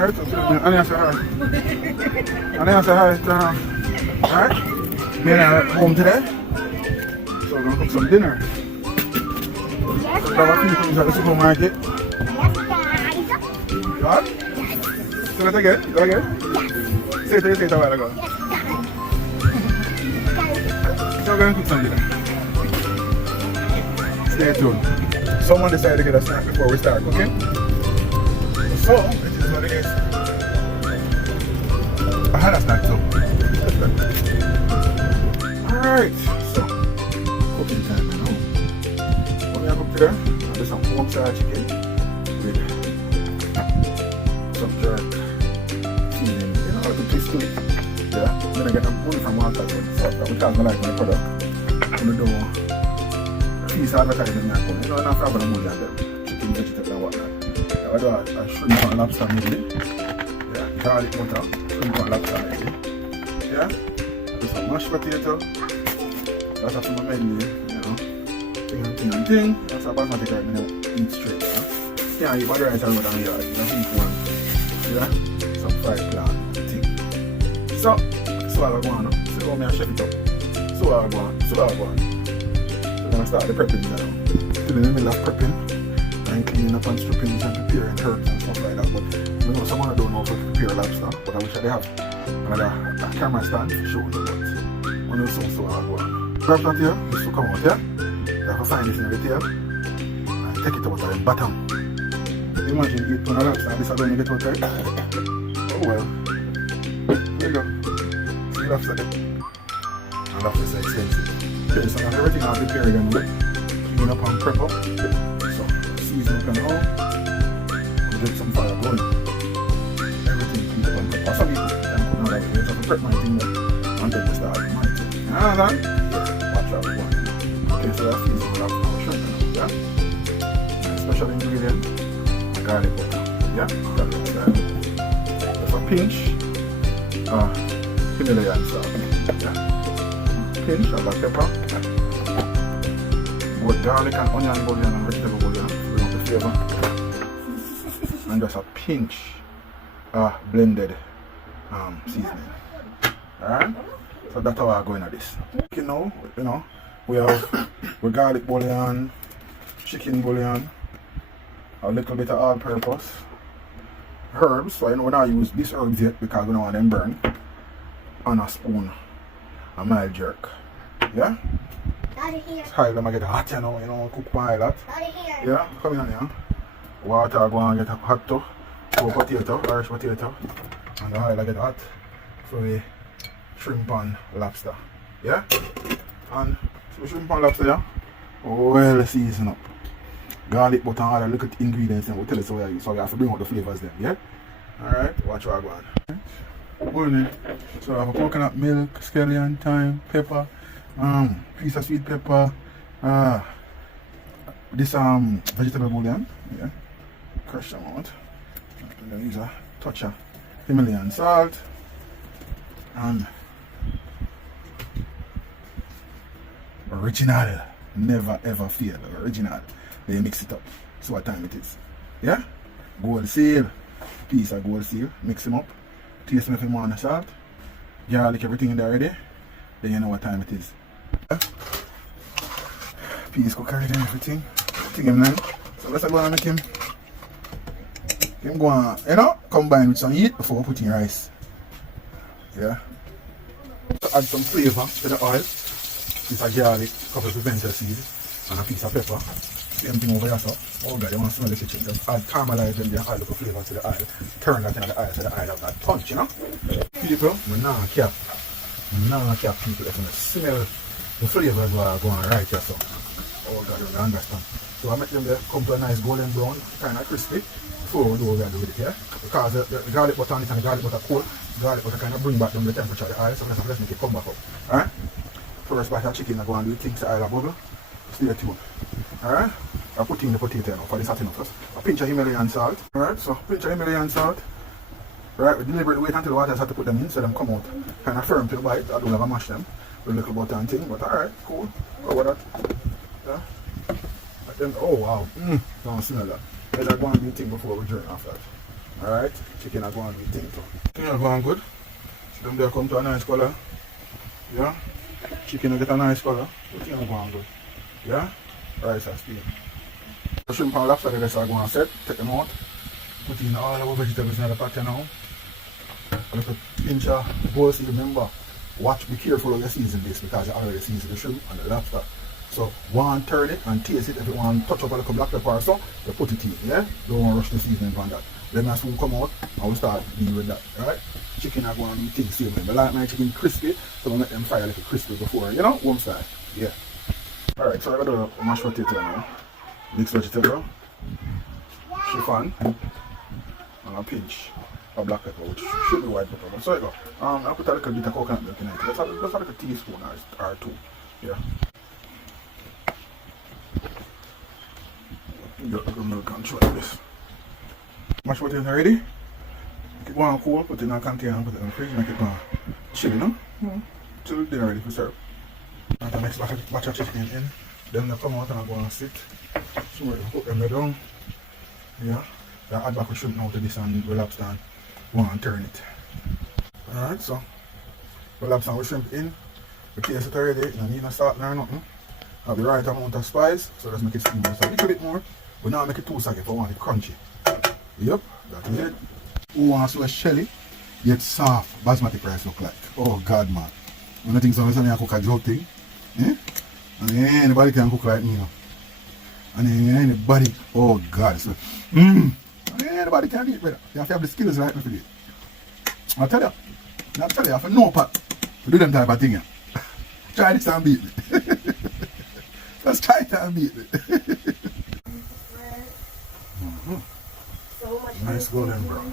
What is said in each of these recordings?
Alright, so I say hi. I say hi to alright? Me and I are home today. So we're gonna cook some dinner. Yes, So have a few things at the supermarket. What? Say that again? Say it again? Say it a while ago. So we're gonna cook some dinner. Stay tuned. Someone decided to get a snack before we start cooking. So, it is what it is. I had a snack too. Alright, so cooking time now. What we have cooked today? There's some home style chicken with some jerk seasoning. You know how to twist to it. Yeah. Then I get them only from one side, so because I like my product. I'm gonna do piece of advertising now. You know, enough for them chicken, vegetable and whatnot. I do a shrimp and lobster maybe. Yeah, garlic butter, shrimp and lobster maybe. Yeah, do some mashed potato. That's a from my menu, you know. Thing. That's a basmati rice, you know, eat straight, you know. Can't eat bad rice out of the yard, you know, eat one. Yeah, some fried plant thing. So I go on, so how I chef it up. So I go on. So I'm gonna start the prepping now. Still in the middle of prepping. And cleaning up and stripping and preparing herbs and stuff like that. But you know, someone don't know how to prepare lobster, but I wish I have another camera stand to show you. But when you so I'll go on. Grab that here, this will come out here. You have to find this in the tail and take it out of the bottom. Imagine you eat one lobster and this is going to get out there. Oh well. There you go. See lobster there. And lobster is expensive. Okay, so now everything I'll prepare again with. Clean up and prep up. Season up and all, and get some fire going. Everything keep up and prep. Some people can put another way. I have to prep my thing there and then to start my thing. You understand? Yeah, watch out one. Okay, so that's season without no shrimp. Yeah? And special ingredient, garlic butter. Yeah? Garlic butter. There's a pinch, Himalayan salt. Yeah? Pinch of black pepper. With garlic and onion bouillon and vegetable bouillon to bring up the flavor. And just a pinch blended seasoning. Alright? So that's how I go into this. You know, we have with garlic bouillon, chicken bouillon, a little bit of all-purpose herbs. So I know we're not use these herbs yet because we don't want them burn. And a spoon, a mild jerk. Yeah? It's high them I get hot, you know, cook my lot. Yeah, come in here. Water go and get hot too. Pour potato, Irish potato. And the oil I get hot for the shrimp and lobster. Yeah? And so shrimp and lobster, yeah? Well season up. Garlic butter and other little ingredients and we'll tell us how you use. So you have to bring out the flavors then, yeah? Alright, watch what I go on. Morning. So I have a coconut milk, scallion, thyme, pepper. Piece of sweet pepper, this vegetable bouillon, yeah, crushed amount, and then use a touch of Himalayan salt, and original, never ever fail, original. Then you mix it up, so what time it is, yeah, gold seal, piece of gold seal, mix them up, taste them if you want the salt, garlic, everything in there ready, then you know what time it is. Peas cooker and everything. Take him then. So let's go and make him go and, you know, combine with some heat before putting rice. Yeah. So add some flavor to the oil. Piece of garlic, couple of pimento seed, and a piece of pepper. Same thing over here, so. Oh god, you want to smell the kitchen. Just add caramelize and then add a flavor to the oil. Turn that into the oil so the oil have that punch, you know? People, we now cap people if you smell the flavors are going right here, so. Oh god, you understand. So I make them come to a nice golden brown, kind of crispy, before we do what we do with it, yeah? Because the garlic butter on it and the garlic butter cold, garlic butter kind of bring back down the temperature of the oil, so let's make it come back up. Alright? First batch of chicken, I go and do things the oil bubble. Stay tuned. Alright? I put in the potato now for the satay first. A pinch of Himalayan salt. Alright, so pinch of Himalayan salt. Right, we deliberately wait until the water has to put them in so them come out kind of firm to the bite. I don't have to mash them with a little butter and thing, but alright, cool. Over that. Yeah. Then, oh wow, don't smell that. Let that go and be thing before we drink after that. Alright, chicken are going to be thing too. Chicken are going good. See them there come to a nice color. Yeah? Chicken will get a nice color. Chicken are going good. Yeah? Rice and steam. The shrimp and lobster the rest are going to set. Take them out. Put in all our vegetables in the pot now. A little pinch of bowl season. Remember, be careful of your season this because you already seasoned the shrimp and the lobster. So one turn it and taste it. If you want to touch up a little black pepper or so, you put it in, yeah? Don't want to rush the seasoning on that. Then as soon come out, I will start dealing with that, right? Chicken are going to be things same way. But I like my chicken crispy, so I make them fry a little crispy before, you know, home style. Yeah. Alright, so I'm going to do mashed potato now. Mixed vegetable, chiffon, and a pinch of black pepper, which should be white pepper. So you go. I'll put a little bit of coconut milk in it. Just a little teaspoon or two. Yeah. Get the milk and try this. Mashed potato ready. Make it go on cool, put it in a container and put it in the fridge, make it go chill, you know? Till they're ready for serve. And the next batch of chicken in. Then they come out and go and sit. So we put them down. Yeah. Then add back the shrimp now to this and the lobster and go and turn it. Alright, so the lobster and the shrimp in. The taste it already, you don't need no salt nor nothing. Have the right amount of spice, so let's make it steam just a little bit more. But now make it too soggy if I want it crunchy. Yep, that is it. Who wants to a shelly, yet soft basmati rice look like? Oh God, man. When I think somebody can cook a joke thing, eh? And anybody can cook like me, you know. And anybody, oh God, so, anybody can eat better. You have to have the skills like me for it. I tell you, you have to know part to do them type of thing. Yeah. Try this and beat me. Let's try it and beat me. Nice golden brown.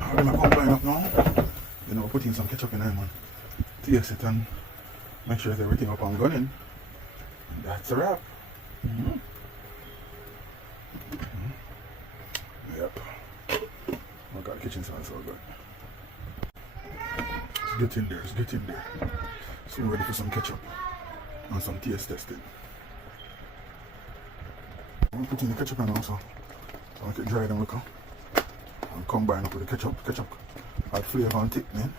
I'm going to combine up now. You know, put in some ketchup in there, man. Taste it and make sure that everything up and gunning. And that's a wrap. Yep. Oh God, the kitchen smells so good. Let's get in there, let's get in there. So we're ready for some ketchup and some taste testing. I'm putting the ketchup in also. So I can dry them look. And combine up with the ketchup. Ketchup add flavor and thickening.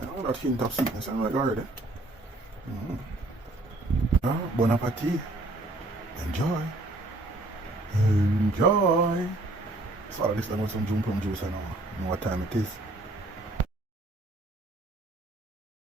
You know that hint of sweetness I'm like already. Bon appetit. Enjoy. Enjoy. So this time with some jump plum juice and know what time it is.